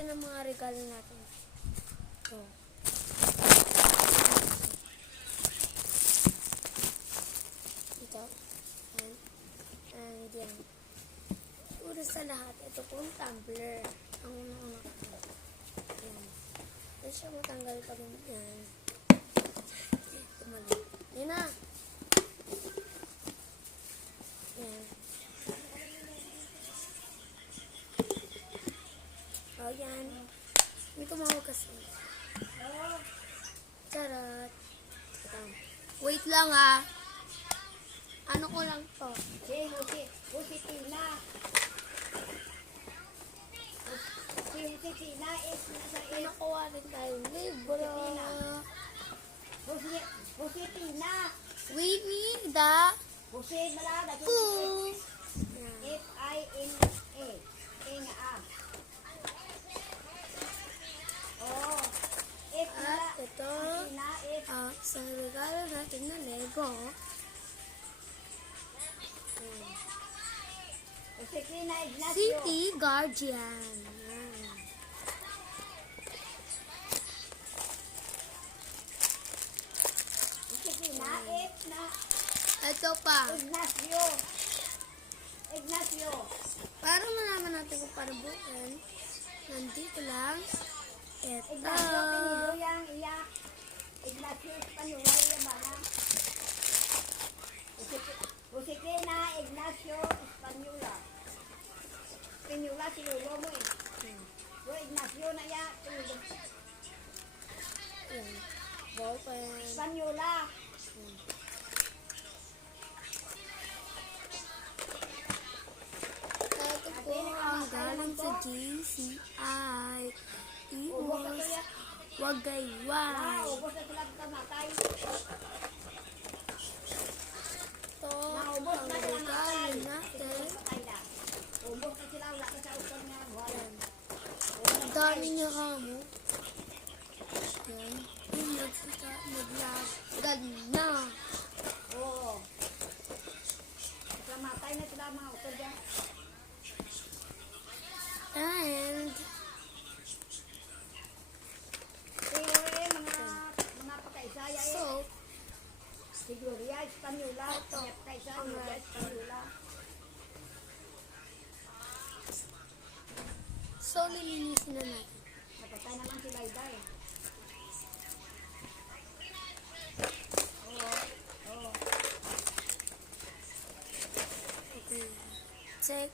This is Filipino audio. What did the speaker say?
ito ng mga regalo natin. Ito. Ito. And yan. Una sa lahat, ito pong tumbler. Ang unang-una ko. Yan. Yan siya matanggal pag yan. Ito mali. Yan na. Yan. O yan. Hindi tumawag kasi. Charot. Wait lang ha. Ano ko lang to? Si Tina is nasa Nakuha rin tayong libro. si Tina. We need the Busi malada. book. F-I-N-A. Tina A. Oh. F At ito, Tina F. isang regalo natin na Lego. Si Tina Ignacio. City Guardian. Yan. Si Tina F na Ito pa. Ignacio. Para malaman natin kung paano buuin, nandito lang. Ito. Ignacio Piniluyang iya. Ignacio Espanyola iya bala. Si Tina Ignacio Espanyola. Pinyola sinulo mo eh. So Ignacio na iya. Yan. Ballpen. Espanyola. Ito po ang galing sa JCI. Iwas. Wagayway. Ubos na sila kamatay. Ito ang regalo natin. Ubos na sila wala ka sa utang nga. Ang dami niya kamo. Yan. Yung naglagad na. Oo. Kamatay na sila mga utang dyan. And Mga pakaisaya eh. so, Si Gloria Espanyola. Ito. Pakaisa Gloria Espanyola. lilinisin na natin. Napatay naman si Laida eh. Okay. Check.